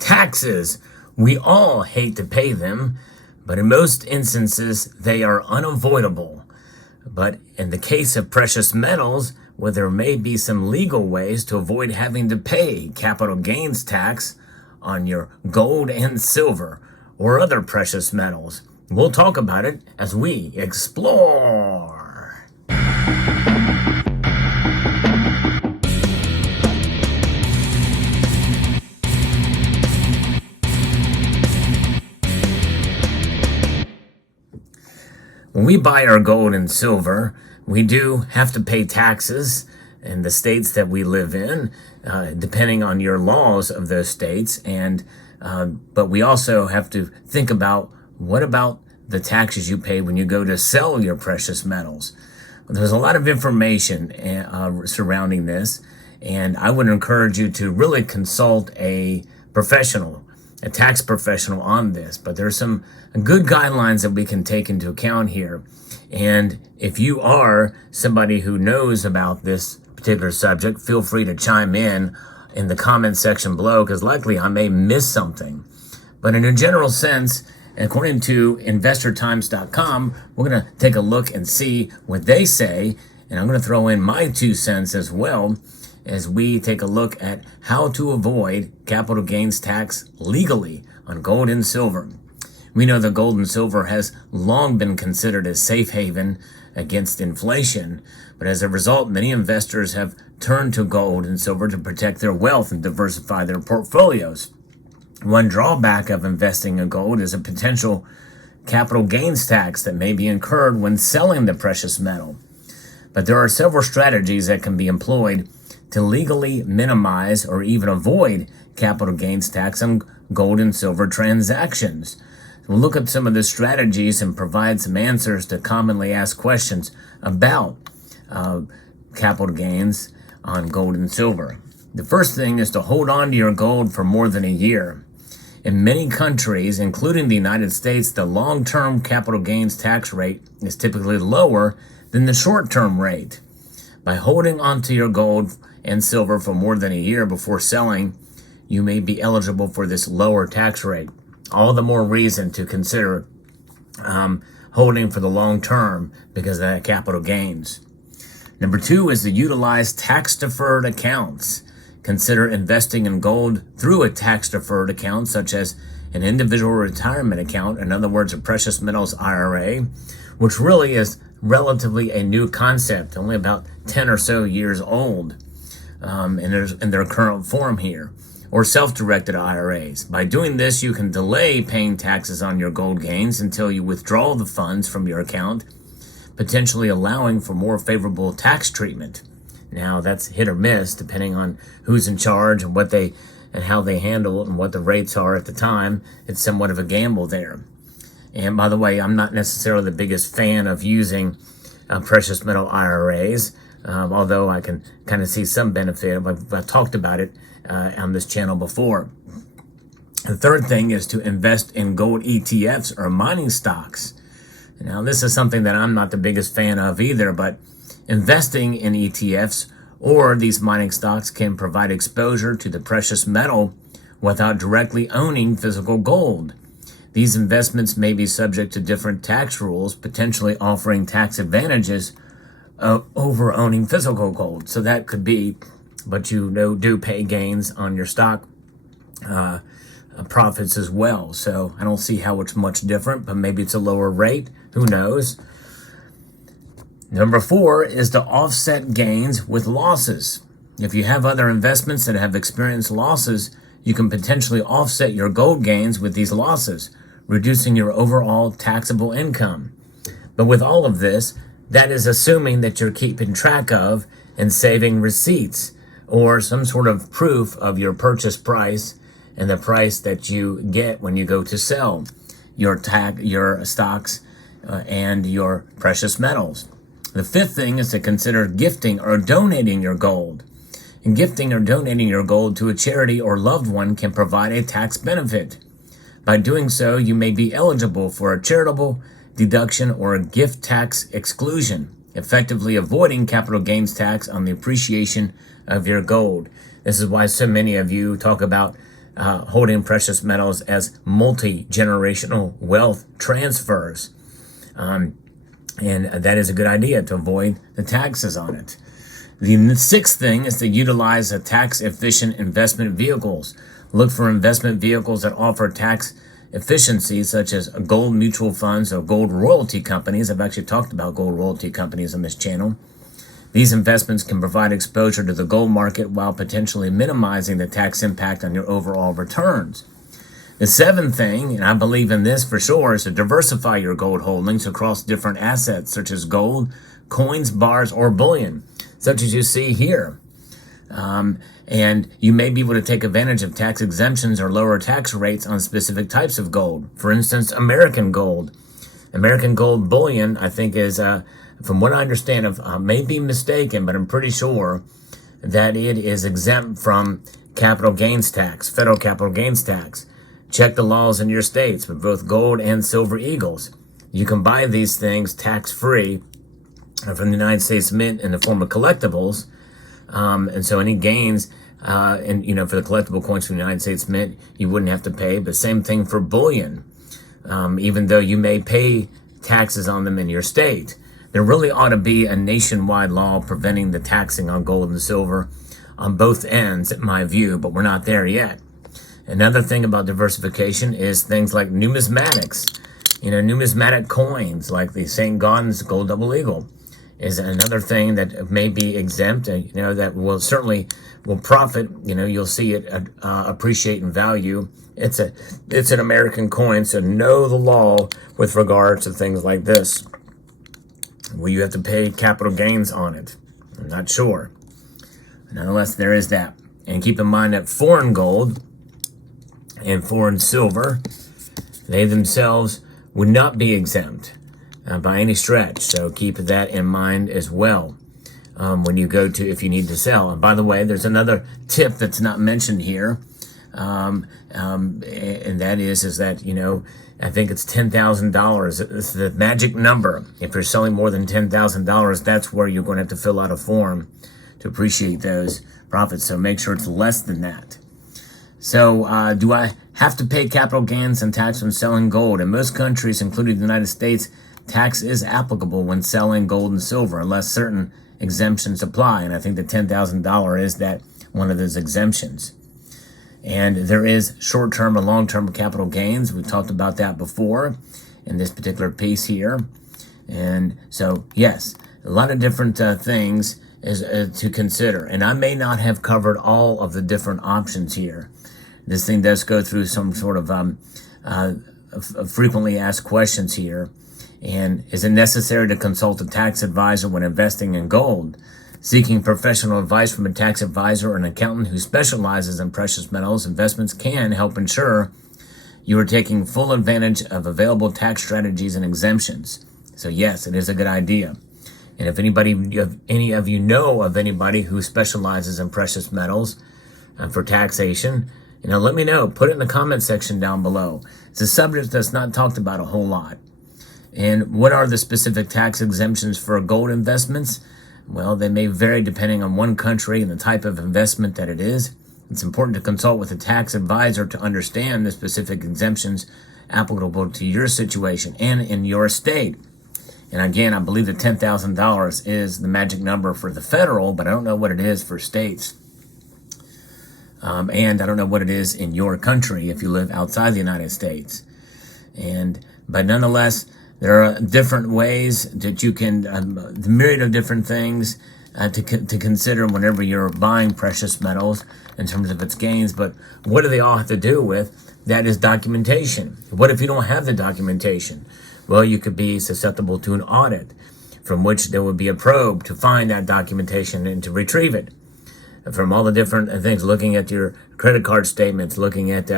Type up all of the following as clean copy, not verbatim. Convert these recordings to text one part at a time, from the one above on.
Taxes. We all hate to pay them, but in most instances, they are unavoidable. But in the case of precious metals, where there may be some legal ways to avoid having to pay capital gains tax on your gold and silver or other precious metals. We'll talk about it as we explore. When we buy our gold and silver, we do have to pay taxes in the states that we live in, depending on your laws of those states. But we also have to think about, what about the taxes you pay when you go to sell your precious metals? There's a lot of information surrounding this, and I would encourage you to really consult a professional, a tax professional on this. But there's some good guidelines that we can take into account here. And if you are somebody who knows about this particular subject, feel free to chime in the comment section below, because likely I may miss something. But in a general sense, according to investortimes.com, we're going to take a look and see what they say. And I'm going to throw in my 2 cents as well, as we take a look at how to avoid capital gains tax legally on gold and silver. We know that gold and silver has long been considered a safe haven against inflation, but as a result, many investors have turned to gold and silver to protect their wealth and diversify their portfolios. One drawback of investing in gold is a potential capital gains tax that may be incurred when selling the precious metal. But there are several strategies that can be employed to legally minimize or even avoid capital gains tax on gold and silver transactions. We'll look at some of the strategies and provide some answers to commonly asked questions about capital gains on gold and silver. The first thing is to hold on to your gold for more than a year. In many countries, including the United States, the long-term capital gains tax rate is typically lower than the short-term rate. By holding onto your gold and silver for more than a year before selling, you may be eligible for this lower tax rate. All the more reason to consider holding for the long term because of that capital gains. Number 2 is to utilize tax-deferred accounts. Consider investing in gold through a tax-deferred account, such as an individual retirement account, in other words, a precious metals IRA, which really is relatively a new concept, only about 10 or so years old in their current form here, or self-directed IRAs. By doing this, you can delay paying taxes on your gold gains until you withdraw the funds from your account, potentially allowing for more favorable tax treatment. Now, that's hit or miss depending on who's in charge and how they handle it and what the rates are at the time. It's somewhat of a gamble there. And by the way, I'm not necessarily the biggest fan of using precious metal IRAs, although I can kind of see some benefit. I've talked about it on this channel before. The third thing is to invest in gold ETFs or mining stocks. Now, this is something that I'm not the biggest fan of either, but investing in ETFs or these mining stocks can provide exposure to the precious metal without directly owning physical gold. These investments may be subject to different tax rules, potentially offering tax advantages over owning physical gold. So that could be, but you do pay gains on your stock profits as well. So I don't see how it's much different, but maybe it's a lower rate. Who knows? Number 4 is to offset gains with losses. If you have other investments that have experienced losses, you can potentially offset your gold gains with these losses, reducing your overall taxable income. But with all of this, that is assuming that you're keeping track of and saving receipts or some sort of proof of your purchase price and the price that you get when you go to sell your stocks and your precious metals. The 5th thing is to consider gifting or donating your gold. And gifting or donating your gold to a charity or loved one can provide a tax benefit. By doing so, you may be eligible for a charitable deduction or a gift tax exclusion, effectively avoiding capital gains tax on the appreciation of your gold. This is why so many of you talk about holding precious metals as multi-generational wealth transfers. And that is a good idea to avoid the taxes on it. The sixth thing is to utilize tax-efficient investment vehicles. Look for investment vehicles that offer tax efficiency, such as gold mutual funds or gold royalty companies. I've actually talked about gold royalty companies on this channel. These investments can provide exposure to the gold market while potentially minimizing the tax impact on your overall returns. The seventh thing, and I believe in this for sure, is to diversify your gold holdings across different assets, such as gold, coins, bars, or bullion, such as you see here. And you may be able to take advantage of tax exemptions or lower tax rates on specific types of gold. For instance, American gold. American gold bullion, I think, is, from what I understand, may be mistaken, but I'm pretty sure that it is exempt from capital gains tax, federal capital gains tax. Check the laws in your states with both gold and silver eagles. You can buy these things tax-free from the United States Mint in the form of collectibles. And so any gains, for the collectible coins from the United States Mint, you wouldn't have to pay. But same thing for bullion. Even though you may pay taxes on them in your state, there really ought to be a nationwide law preventing the taxing on gold and silver on both ends, in my view, but we're not there yet. Another thing about diversification is things like numismatics. Numismatic coins like the St. Gaudens Gold Double Eagle is another thing that may be exempt, that will profit. You'll see it appreciate in value. It's an American coin, so know the law with regard to things like this. Will you have to pay capital gains on it? I'm not sure. Nonetheless, there is that. And keep in mind that foreign gold and foreign silver, they themselves would not be exempt by any stretch. So keep that in mind as well when you go to, if you need to sell. And by the way, there's another tip that's not mentioned here. And that is that, I think it's $10,000. It's the magic number. If you're selling more than $10,000, that's where you're going to have to fill out a form to appreciate those profits. So make sure it's less than that. So do I have to pay capital gains and tax when selling gold? In most countries, including the United States, tax is applicable when selling gold and silver, unless certain exemptions apply. And I think the $10,000 is that one of those exemptions. And there is short-term and long-term capital gains. We talked about that before in this particular piece here. And so, yes, a lot of different things is to consider. And I may not have covered all of the different options here. This thing does go through some sort of frequently asked questions here. And is it necessary to consult a tax advisor when investing in gold? Seeking professional advice from a tax advisor or an accountant who specializes in precious metals investments can help ensure you are taking full advantage of available tax strategies and exemptions. So yes, it is a good idea. And if any of you know of anybody who specializes in precious metals for taxation, let me know. Put it in the comment section down below. It's a subject that's not talked about a whole lot. And what are the specific tax exemptions for gold investments? Well, they may vary depending on one country and the type of investment that it is. It's important to consult with a tax advisor to understand the specific exemptions applicable to your situation and in your state. And again, I believe that $10,000 is the magic number for the federal, but I don't know what it is for states. And I don't know what it is in your country if you live outside the United States. But nonetheless, there are different ways that you can, the myriad of different things to consider whenever you're buying precious metals in terms of its gains. But what do they all have to do with? That is documentation. What if you don't have the documentation? Well, you could be susceptible to an audit from which there would be a probe to find that documentation and to retrieve it. From all the different things, looking at your credit card statements, looking at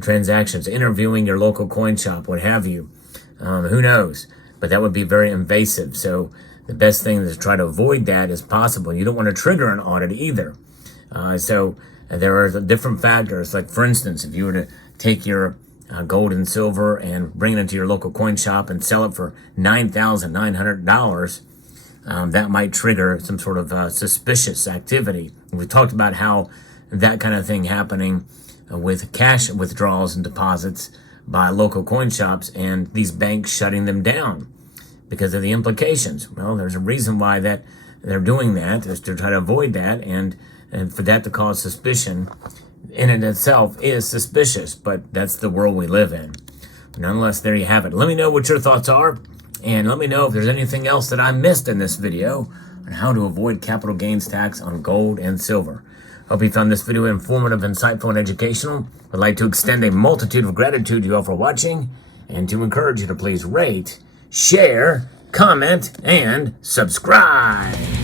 transactions, interviewing your local coin shop, what have you. Who knows? But that would be very invasive. So the best thing is to try to avoid that as possible. You don't want to trigger an audit either. So there are different factors. Like, for instance, if you were to take your gold and silver and bring it into your local coin shop and sell it for $9,900, that might trigger some sort of suspicious activity. We talked about how that kind of thing happening with cash withdrawals and deposits by local coin shops and these banks shutting them down because of the implications. Well, there's a reason why that they're doing that, is to try to avoid that, and for that to cause suspicion in and itself is suspicious, but that's the world we live in. Nonetheless, there you have it. Let me know what your thoughts are, and let me know if there's anything else that I missed in this video on how to avoid capital gains tax on gold and silver. Hope you found this video informative, insightful, and educational. I'd like to extend a multitude of gratitude to you all for watching, and to encourage you to please rate, share, comment, and subscribe.